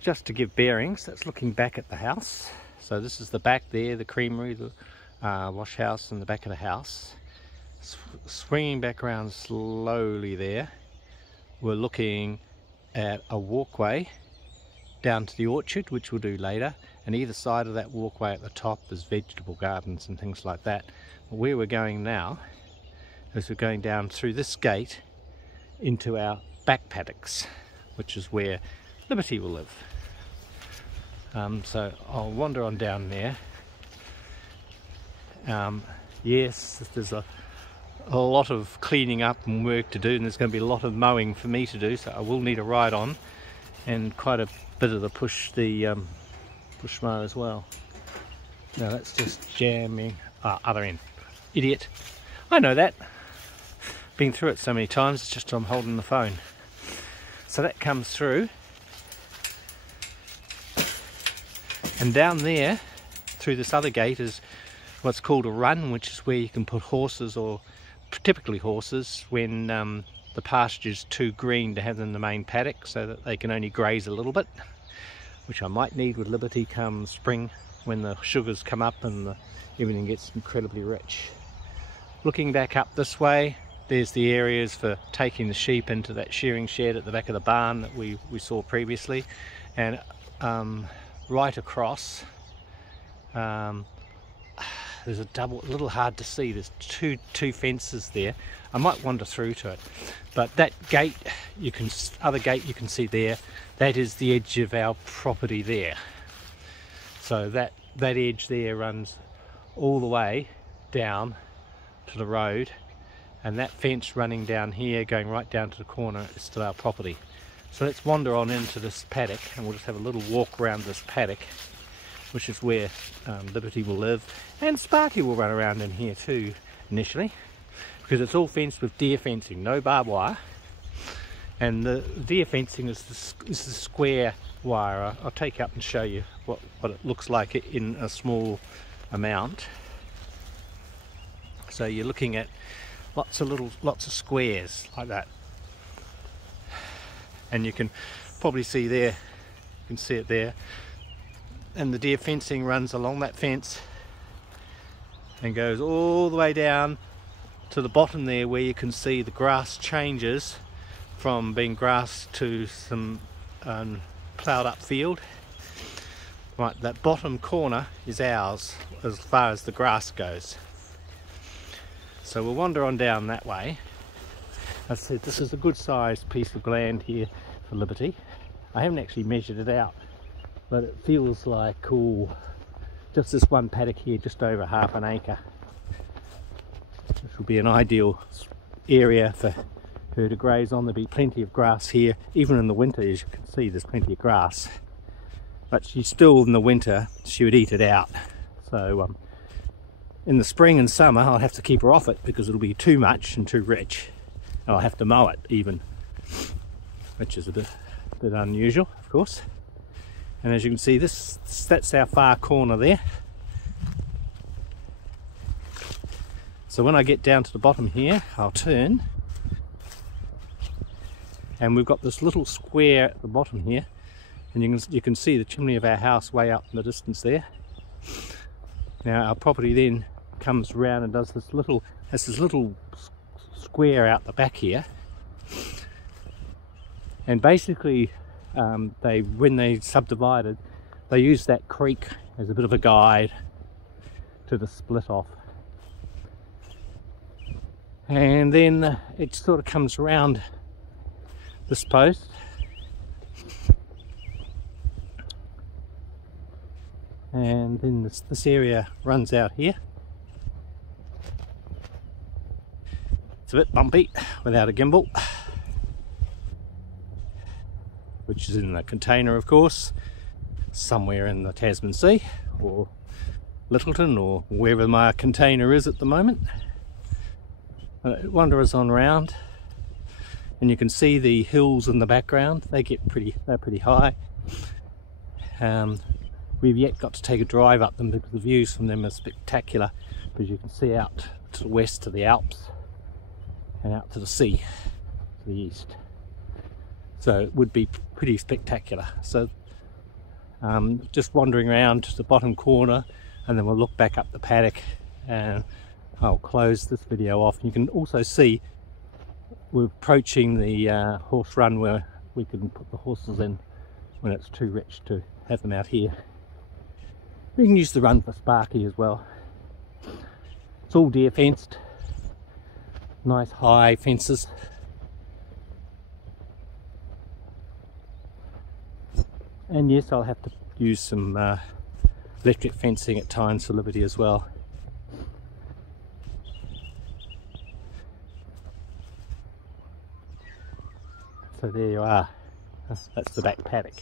just to give bearings, that's looking back at the house. So this is the back there, the creamery, the wash house, and the back of the house. Swinging back around slowly there, we're looking at a walkway down to the orchard, which we'll do later, and either side of that walkway at the top is vegetable gardens and things like that. But where we're going now is we're going down through this gate into our back paddocks, which is where Liberty will live. So I'll wander on down there. Yes, there's a lot of cleaning up and work to do, and there's going to be a lot of mowing for me to do, so I will need a ride on, and quite a bit of the push mower as well. Now that's just jamming. Other end. Idiot. I know that. Been through it so many times, it's just I'm holding the phone. So that comes through. And down there, through this other gate, is what's called a run, which is where you can put horses, or typically horses, when the pasture's too green to have them in the main paddock, so that they can only graze a little bit, which I might need with Liberty come spring, when the sugars come up and everything gets incredibly rich. Looking back up this way, there's the areas for taking the sheep into that shearing shed at the back of the barn that we saw previously, and right across there's a little hard to see, there's two fences there. I might wander through to it, but that gate, other gate you can see there, that is the edge of our property there. So that edge there runs all the way down to the road, and that fence running down here going right down to the corner is still our property. So let's wander on into this paddock, and we'll just have a little walk around this paddock, which is where Liberty will live, and Sparky will run around in here too initially, because it's all fenced with deer fencing, no barbed wire. And the deer fencing is the square wire. I'll take you up and show you what it looks like in a small amount. So you're looking at lots of squares like that, and you can probably see there, you can see it there, and the deer fencing runs along that fence and goes all the way down to the bottom there, where you can see the grass changes from being grass to some ploughed up field. Right, that bottom corner is ours as far as the grass goes. So we'll wander on down that way. I said this is a good sized piece of land here for Liberty. I haven't actually measured it out, but it feels like, just this one paddock here, just over half an acre. This will be an ideal area for her to graze on. There'll be plenty of grass here, even in the winter. As you can see, there's plenty of grass, but she's still, in the winter, she would eat it out. So in the spring and summer I'll have to keep her off it, because it'll be too much and too rich. I'll have to mow it even, which is a bit unusual, of course. And as you can see, that's our far corner there. So when I get down to the bottom here, I'll turn, and we've got this little square at the bottom here, and you can see the chimney of our house way up in the distance there. Now our property then comes around and does this little square out the back here, and basically when they subdivided, they used that creek as a bit of a guide to the split off, and then it sort of comes around this post, and then this area runs out here. It's a bit bumpy without a gimbal, which is in the container, of course, somewhere in the Tasman Sea or Littleton or wherever my container is at the moment. It wanders on around, and you can see the hills in the background. They're pretty high. We've yet got to take a drive up them, because the views from them are spectacular, because you can see out to the west to the Alps and out to the sea to the east. So it would be pretty spectacular. So just wandering around to the bottom corner, and then we'll look back up the paddock, and I'll close this video off. You can also see we're approaching the horse run where we can put the horses in when it's too rich to have them out here. We can use the run for Sparky as well. It's all deer fenced, nice high fences. And yes, I'll have to use some electric fencing at times for Liberty as well. So there you are, that's the back paddock.